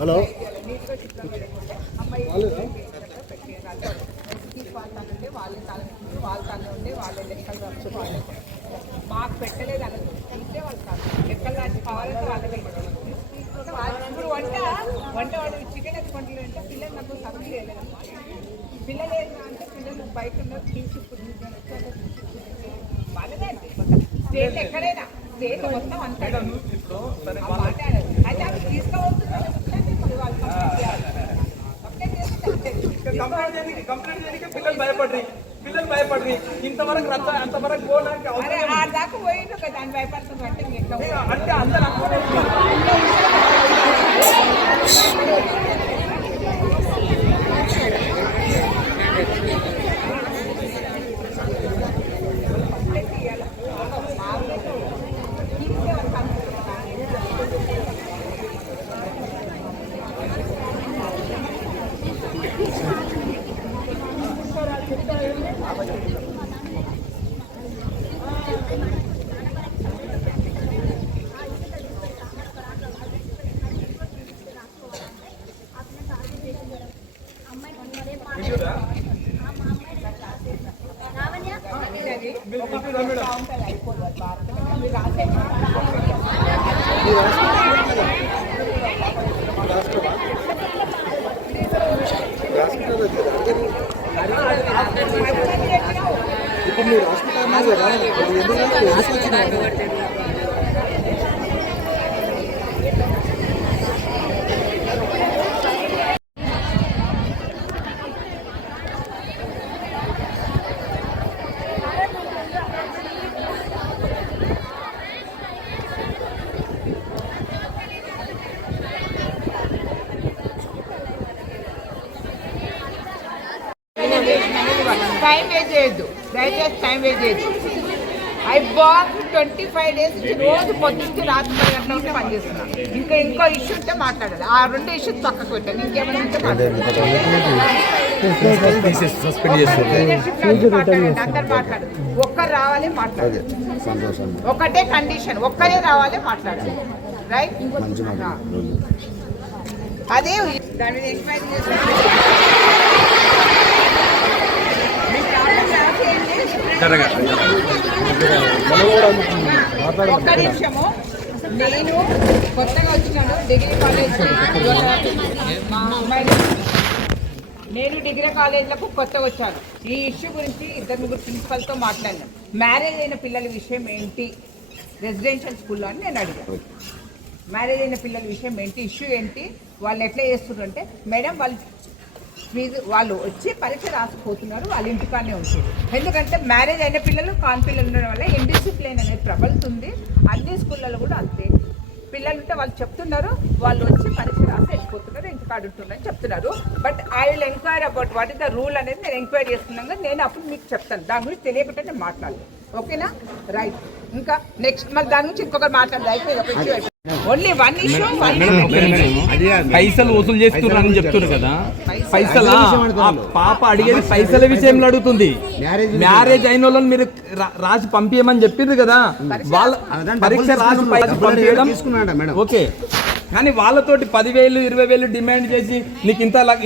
హలో మాకు పెట్టలేదు అలా చూస్తే వాళ్ళు ఎక్కడ రాసి కావాలంటే వాళ్ళకి ఇప్పుడు వంట వాడు చికెన్ ఎత్తుకుంటారు అంటే పిల్లలు నాకు సగం చేయలేదు పిల్లలు ఏంటంటే పిల్లలు బయట ఉన్నారు తీసి వాళ్ళదే స్టేట్ ఎక్కడైనా స్టేట్ మొత్తం అంటాడు అయితే అవి తీసుకోవద్దు పిల్లలు భయపడ్రి ఇంతవరకు అంతవరకు పోవడానికి దాకా పోయిండు కదా దాన్ని భయపడుతుంది అంటే అందరూ ఇప్పుడు మీరు హాస్పిటల్ టైం వేస్ట్ చేయొద్దు దయచేసి టైం వేస్ట్ చేయొద్దు ఐ వర్క్ 25 days రోజు పొద్దుకి రాత్రి 10 గంటల వరకు పనిచేస్తున్నాను ఇంకో ఇష్యూ ఉంటే మాట్లాడాలి ఆ 2 ఇష్యూస్ పక్కకు పెట్టాను ఇంకేమైనా ఉంటే అందరు మాట్లాడదు ఒక్కరు రావాలి మాట్లాడాలి ఒకటే కండిషన్ ఒక్కరే రావాలి మాట్లాడాలి రైట్ అదే దాని మీద ఎంక్వైరీ ఒక్క నిమిషము నేను కొత్తగా వచ్చినాను డిగ్రీ కాలేజ్ నేను డిగ్రీ కాలేజ్లకు కొత్తగా వచ్చాను ఈ ఇష్యూ గురించి 2-3 ప్రిన్సిపల్తో మాట్లాడినాను మ్యారేజ్ అయిన పిల్లల విషయం ఏంటి రెసిడెన్షియల్ స్కూల్లో అని నేను అడిగాను మ్యారేజ్ అయిన పిల్లల విషయం ఏంటి ఇష్యూ ఏంటి వాళ్ళు ఎట్లా చేస్తున్నారు అంటే మేడం వాళ్ళు వచ్చి పరీక్ష రాసిపోతున్నారు వాళ్ళ ఇంటికానే ఉంటుంది ఎందుకంటే మ్యారేజ్ అయిన పిల్లలు కాని పిల్లలు ఉండడం వల్ల ఇండిసిప్లిన్ అనేది ప్రబలుతుంది అన్ని స్కూళ్ళలో కూడా అంతే పిల్లలు ఉంటే వాళ్ళు చెప్తున్నారు వాళ్ళు వచ్చి పరీక్ష రాసి వెళ్ళిపోతున్నారు ఇంటికాడ ఉంటున్నారని చెప్తున్నారు but I will enquiry about what is the rule అనేది నేను ఎంక్వైరీ చేస్తున్నాను నేను అప్పుడు మీకు చెప్తాను దాని గురించి తెలియకుండా నేను మాట్లాడలేదు ఓకేనా రైట్ ఇంకా నెక్స్ట్ మళ్ళీ దాని గురించి ఇంకొకరు మాట్లాడదు అయిపోయింది ఓన్లీ వన్ ఇష్యూ పైసలు వసూలు చేస్తున్నారని చెప్తున్నారు కదా, పైసలు ఆ పాప అడిగేది పైసల విషయంలో అడుగుతుంది. మ్యారేజ్ అయిన వాళ్ళని మీరు రాసి పంపించమని చెప్పిండ్రు కదా, వాళ్ళ పరీక్ష రాసి పంపించడం ఓకే, కానీ వాళ్ళతోటి 10,000 20,000 డిమాండ్ చేసి నీకు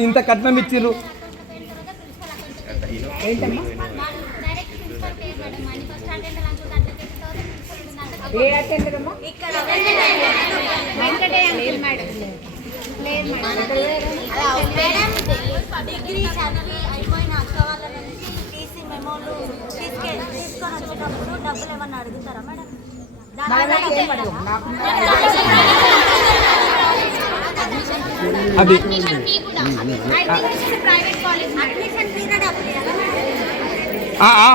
ఇంత కట్నం ఇచ్చిర్రు. ఏ అటెండర్ అమ్మా? డిగ్రీ చదివి అయిపోయిన అక్క వాళ్ళ నుంచి టీసీ మెమోలు తీసుకొని వచ్చేటప్పుడు డబ్బులు ఏమన్నా అడుగుతారా మేడం? అది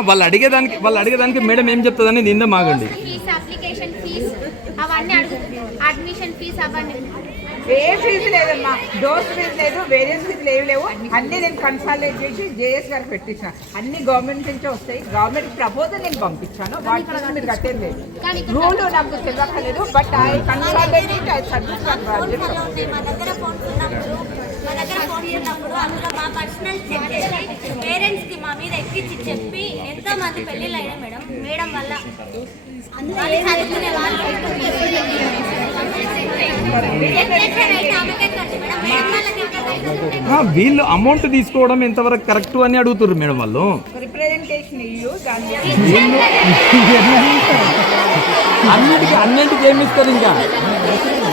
వాళ్ళు అడిగేదానికి మేడం ఏం చెప్తుందని నిన్న మాగండి. అప్లికేషన్ ఫీజు అవన్నీ అడ్మిషన్ ఫీజు అవన్నీ ఏ ఫీజు లేదమ్మా, డోస్ ఫీజు లేదు, వేరియస్ ఫీజులు ఏమి లేవు. అన్నీ నేను కన్సల్టేట్ చేసి జేఎస్ గారికి పెట్టించిన, అన్ని గవర్నమెంట్ నుంచే వస్తాయి. గవర్నమెంట్ ప్రపోజల్ నేను పంపించాను, వాటి కోసం మీరు కట్టేది లేదు. రూల్ నాకు తెలియక్కలేదు, but I consultate it, I submit for project. మా దగ్గర ఫోన్స్ ఉన్నప్పుడు అందులో మా పర్సనల్ చెక్ చేసి పేరెంట్స్కి మా మీద ఎక్కించి చెప్పి ఎంతో మంది పెళ్ళిళ్ళు అయినాయి మేడం. మేడం వల్ల చదువుకునే వాళ్ళు వీళ్ళు అమౌంట్ తీసుకోవడం ఎంతవరకు కరెక్ట్ అని అడుగుతున్నారు మేడం వాళ్ళు. రిప్రజెంటేషన్ అన్నింటికి ఏమి ఇస్తారు ఇంకా.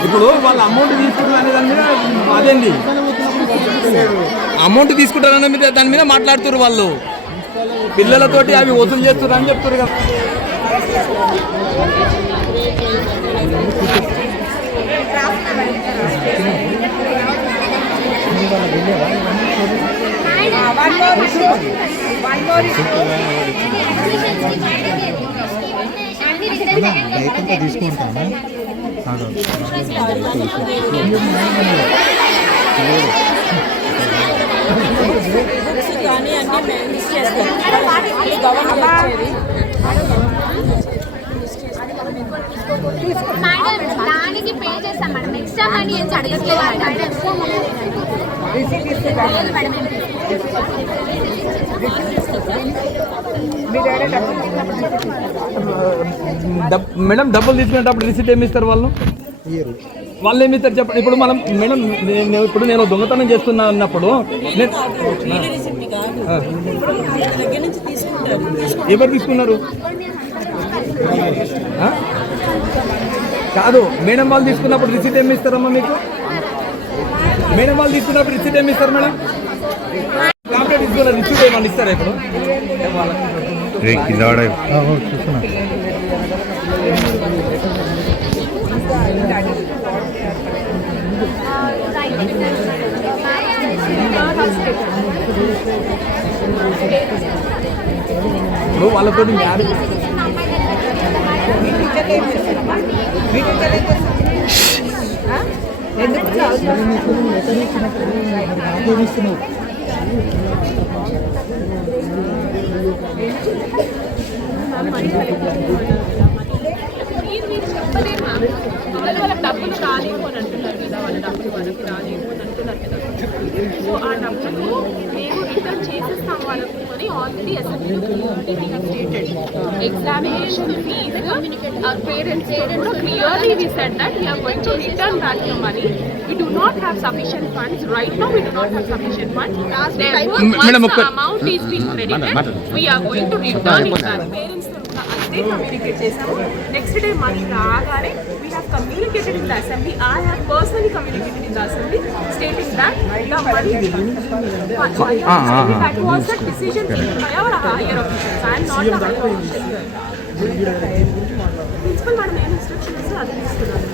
ఇప్పుడు వాళ్ళు అమౌంట్ తీసుకుంటారు అనే దాని మీద అదేంది అమౌంట్ తీసుకుంటారు అనే మీద దాని మీద మాట్లాడుతున్నారు వాళ్ళు. పిల్లలతోటి అవి వసూలు చేస్తున్నారు అని చెప్తారు కదా. తీసుకుంటాను కానీ అన్ని మిస్ చేస్తారు. దానికి పే చేస్తాం మేడం, ఎక్స్ట్రా మనీ ఏం అడగట్లేదు మేడం. డబ్బులు తీసుకునేటప్పుడు రిసిప్ట్ ఏమి ఇస్తారు వాళ్ళు ఏమి ఇస్తారు చెప్పండి. ఇప్పుడు మనం మేడం నేను దొంగతనం చేస్తున్నా అన్నప్పుడు ఎవరు తీసుకున్నారు కాదు, మేడం వాళ్ళు తీసుకున్నప్పుడు రిసిప్ట్ ఏమి ఇస్తారమ్మా మీకు? మేడం వాళ్ళు తీసుకున్నప్పుడు రిసిప్ట్ ఏమి ఇస్తారు మేడం? కంప్లీట్ తీసుకున్న రిసిప్ట్ ఏమన్నా ఇస్తారా ఇప్పుడు? ఇప్పుడు వాళ్ళతో మ్యారేజ్ వాళ్ళకి డబ్బులు రాలేవు అని అంటున్నారు కదా, వాళ్ళ డబ్బులు వాళ్ళకి రాలేవు అని అంటున్నారు కదా. సో ఆ డబ్బులు మేము రిటర్న్ చేసేస్తాం వాళ్ళకు అని ఆల్రెడీ అసెంబ్లీలో stated. Examination fee parents clearly we said that we are going to return back the money. We do not have sufficient funds right now. We do not have sufficient funds. Therefore, once the amount is being credited, we are going to return it back. Parents అంతే communicate చేసాము. Next day money రాగానే we have communicated in the assembly. I have personally communicated in the assembly stating that the money that was the decision taken by our higher officials. I am not the higher official. Principal madam ఏం instruction ఇస్తే అది తీసుకున్నాను.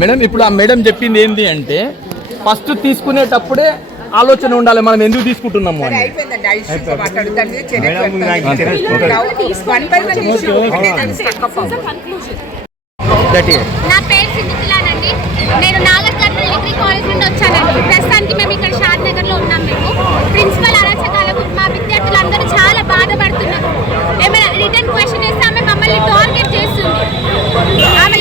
Madam ఇప్పుడు ఆ madam చెప్పింది ఏంటి అంటే first తీసుకునేటప్పుడే ఆలోచన ఉండాలి మనం ఎందుకు తీసుకుంటున్నాము అని. నా పేరు సింధిలానండి. నేను నాగర్కర్నూలు డిగ్రీ కాలేజ్ నుండి వచ్చానండి. ప్రస్తుతానికి మేము ఇక్కడ షాద్ నగర్లో ఉన్నాం. మేము ప్రిన్సిపల్ అరాచకాలకు మా విద్యార్థులందరూ చాలా బాధపడుతున్నారు. ఏమైనా రిటర్న్ క్వశ్చన్ వేస్తే ఆమె మమ్మల్ని టార్గెట్ చేస్తుంది. ఆమె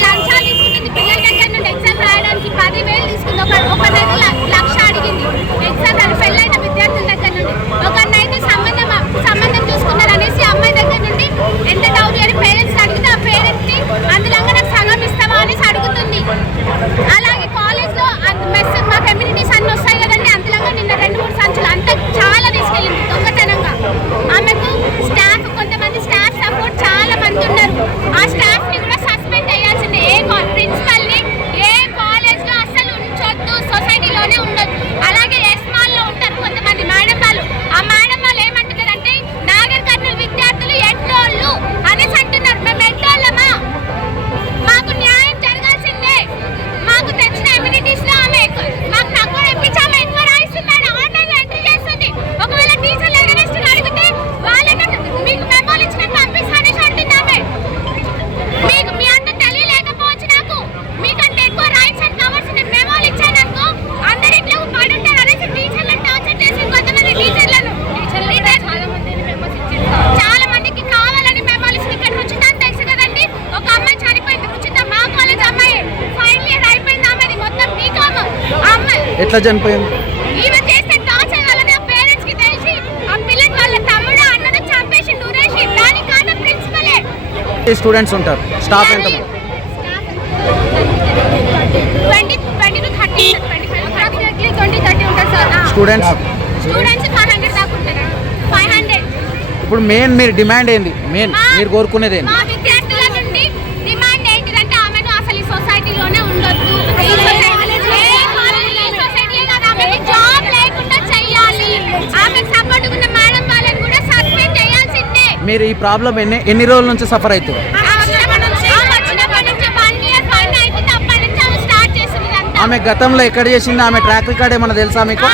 ఎట్లా చనిపోయింది? ఈమె చేస్తే టార్చర్ వల్లనే ఆ పేరెంట్స్ కి తెలిసి ఆ పిల్లని వాళ్ళ తమ్ముడు అన్నను చంపేసి నూరేసి దాని కారణం ప్రిన్సిపలే. స్టూడెంట్స్ ఉంటారు, స్టాఫ్ ఎంత? 20 to 30 approximately 20-30 ఉంటారు సార్. స్టూడెంట్స్ 500 దాకా ఉంటారు. 500. ఇప్పుడు మెయిన్ మీరు డిమాండ్ ఏంది? మెయిన్ మీరు కోరుకునేది ఏంది? మా విద్యార్థుల నుండి డిమాండ్ ఏంటిదంటే ఆమెను అసలు ఈ సొసైటీలోనే ఉండొద్దు. జాబ్ లేకుండా చెయ్యాలి. ఆమెకు సపోర్ట్ ఉన్న మేడం వాళ్ళని కూడా సస్పెండ్ చేయాల్సిందే. మీరు ఈ ప్రాబ్లం ఎన్ని రోజుల నుంచి సఫర్ అవుతారు? ఆమె గతంలో ఎక్కడ చేసింది? ఆమె ట్రాక్ రికార్డ్ ఏమన్నా తెలుసా మీకు?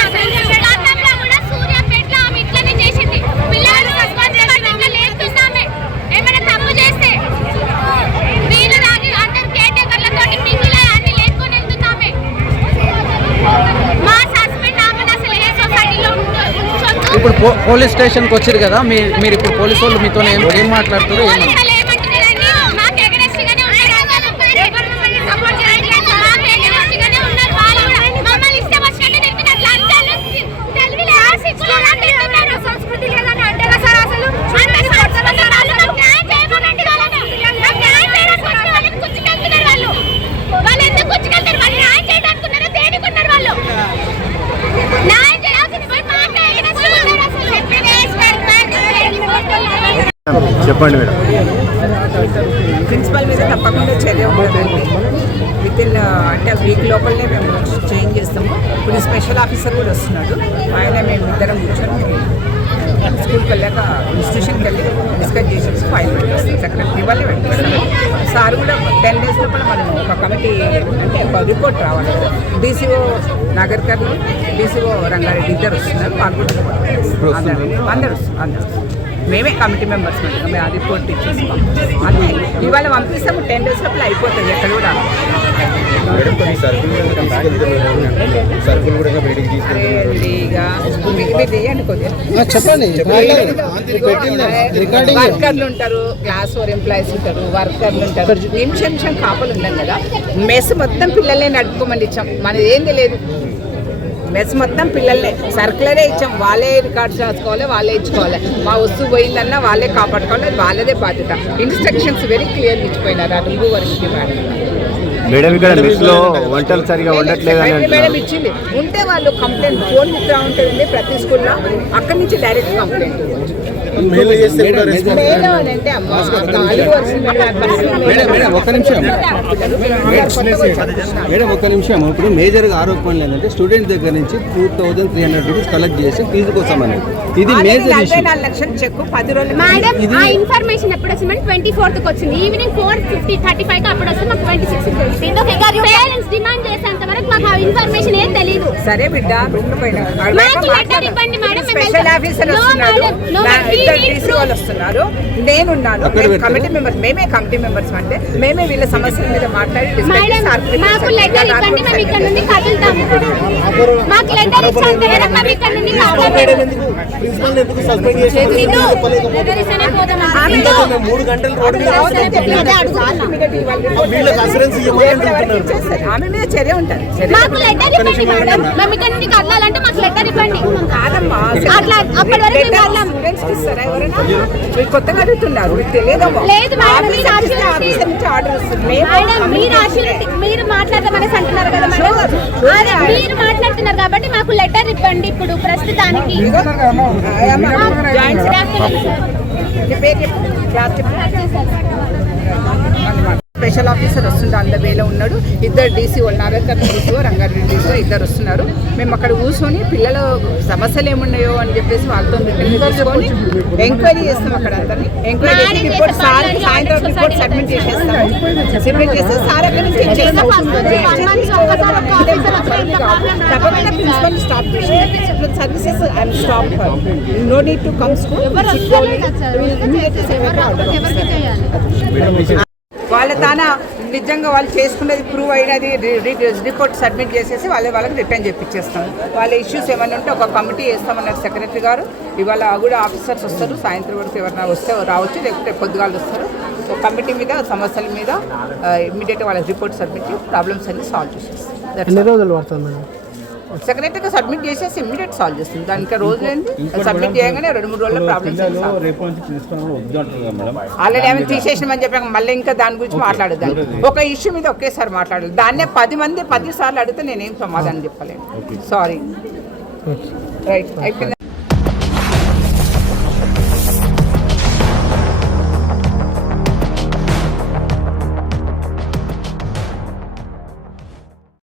ఇప్పుడు పోలీస్ స్టేషన్కి వచ్చారు కదా, మీరు ఇప్పుడు పోలీసు వాళ్ళు మీతో ఏం మాట్లాడుతారు? చెప్పండి మేడం. ప్రిన్సిపల్ మీద తప్పకుండా చర్య ఉంటుందండి. వితిన్ అంటే వీక్ లోపలనే మేము చేంజ్ చేస్తాము. ఇప్పుడు స్పెషల్ ఆఫీసర్ కూడా వస్తున్నాడు. ఆయన మేము ఇద్దరం కూర్చొని స్కూల్కి వెళ్ళాక ఇన్స్టిట్యూషన్కి వెళ్ళి డిస్కస్ చేసి ఫైల్ పెట్టేస్తాం. సెక్రటరీ వాళ్ళే పెట్టేస్తాము. సార్ కూడా 10 days లోపల మనం ఒక కమిటీ అంటే ఒక రిపోర్ట్ రావాలి. DCO నాగర్ కర్నూలు, DCO రంగారెడ్డి ఇద్దరు వస్తున్నారు. వాళ్ళు అందరూ మేమే కమిటీ మెంబర్స్ మేము ఆ రిపోర్ట్ ఇచ్చేస్తాం. అంతే ఇవాళ పంపిస్తాము. 10 days లోపల అయిపోతుంది. ఎక్కడ కూడా వర్కర్లు ఉంటారు, క్లాస్ 4 ఎంప్లాయీస్ ఉంటారు, వర్కర్లు ఉంటారు. నిమిషం కాపలు ఉన్నాం కదా. మెస్ మొత్తం పిల్లల్ని నడుపుకోమని ఇచ్చాం. మనది ఏం తెలియదు. మెస్ మొత్తం పిల్లల్ని సర్కులరే ఇచ్చాం. వాళ్ళే రికార్డ్స్ రాసుకోవాలి, వాళ్ళే ఇచ్చుకోవాలి. మా వస్తువు పోయిందన్నా వాళ్ళే కాపాడుకోవాలి. అది వాళ్ళదే బాధ్యత. ఇన్స్ట్రక్షన్స్ వెరీ క్లియర్ ఇచ్చిపోయినారు. ఆ 2 వరకు మేడం ఇక్కడ మెస్లో వంటలు సరిగా ఉండట్లేదని మేడం ఇచ్చింది. ఉంటే వాళ్ళు కంప్లైంట్ ఫోన్ ఇస్తూ ఉంటుంది ప్రతి స్కూల్లో. అక్కడి నుంచి డైరెక్ట్ కంప్లైంట్ ఒక్క నిమిషం. ఇప్పుడు మేజర్గా ఆరోపణలు ఏంటంటే స్టూడెంట్ దగ్గర నుంచి 2300 రూపీస్ కలెక్ట్ చేసి ఫీజు కోసం అనేది. ఇది మేజర్ 44 లక్షలు చెక్ 10 రోజులు. మేడం ఆ ఇన్ఫర్మేషన్ ఎప్పుడు వచ్చింది? 24th వచ్చింది. ఈవినింగ్ 4:35 అప్పుడు వస్తే మాకు 26 పేరెంట్స్ డిమాండ్ చేసేంత వరకు మాకు ఆ ఇన్ఫర్మేషన్ ఏం తెలియదు. సరే బిడ్డ స్పెషల్ ఆఫీసర్ వస్తున్నారు. నేనున్నాను. కమిటీ మెంబర్స్ మేమే కమిటీ మెంబర్స్ అంటే మేమే వీళ్ళ సమస్యల మీద మాట్లాడి మాకు లెటర్ ఇవ్వండి, మేము ఇక్కడ నుండి కదులుతాము. మాకు లెటర్ ఇచ్చారు, మేము ఇక్కడ నుండి ఆమె మీద చర్య ఉంటుంది. మాకు లెటర్ ఇవ్వండి మేడం, మేము ఇక్కడ నుండి కదలాలంటే మాకు లెటర్ ఇవ్వండి. అట్లా అప్పటి వరకు స్టూడెంట్స్ ఇస్తారా ఎవరైనా? మీరు కొత్తగా అడుగుతున్నారు, మీకు తెలియదు. లేదు మేడం, మీరు మాట్లాడమనేసి అంటున్నారు కదా మేడం. అదే మీరు మాట్లాడుతున్నారు కాబట్టి మాకు లెటర్ ఇవ్వండి ఇప్పుడు ప్రస్తుతానికి. స్పెషల్ ఆఫీసర్ వస్తుండే అంద వేలో ఉన్నాడు. ఇద్దరు DCO Nagar DCO Rangareddy DCO ఇద్దరు వస్తున్నారు. మేము అక్కడ కూర్చొని పిల్లల సమస్యలు ఏమున్నాయో అని చెప్పేసి వాళ్ళతో తీసుకొని ఎంక్వైరీ చేస్తాం. అక్కడ అందరినీ ఎంక్వైరీ చేసి రిపోర్ట్ సాయంత్రం రిపోర్ట్ సబ్మిట్ చేసేస్తాం. సబ్మిట్ చేస్తే సార్ అక్కడ నుంచి ప్రిన్సిపల్ స్టాప్ చేసి services I'm stop no need to come school. వాళ్ళ తాన నిజంగా వాళ్ళు చేసుకున్నది ప్రూవ్ అయినది రిపోర్ట్ సబ్మిట్ చేసేసి వాళ్ళకి రిటర్న్ చేయించేస్తాము. వాళ్ళ ఇష్యూస్ ఏమైనా ఉంటే ఒక కమిటీ వేస్తామన్నారు సెక్రటరీ గారు. ఇవాళ కూడా ఆఫీసర్స్ వస్తారు. సాయంత్రం వరకు ఎవరైనా వస్తే రావచ్చు, లేకపోతే పొద్దుగాలు వస్తారు. ఒక కమిటీ మీద సమస్యల మీద ఇమ్మీడియట్గా వాళ్ళకి రిపోర్ట్ సబ్మిట్ చేసి ప్రాబ్లమ్స్ అన్ని సాల్వ్ చేసేస్తారు. ఎన్ని రోజులు పడుతుంది మేడం? సెక్రటరీకి సబ్మిట్ చేసేసి ఇమ్మీడియట్ సాల్వ్ చేస్తుంది. దానికి రోజు ఏంది సబ్మిట్ చేయగానే 2-3 రోజుల ప్రాబ్లమ్స్ ఆల్రెడీ ఆమె తీసేసినామని చెప్పాక మళ్ళీ ఇంకా దాని గురించి మాట్లాడదాం. ఒక ఇష్యూ మీద ఒకేసారి మాట్లాడాలి. దాన్నే 10 మంది 10 సార్లు అడిగితే నేనేం సమాధానం చెప్పలేను. సారీ రైట్ అయిపోయింది.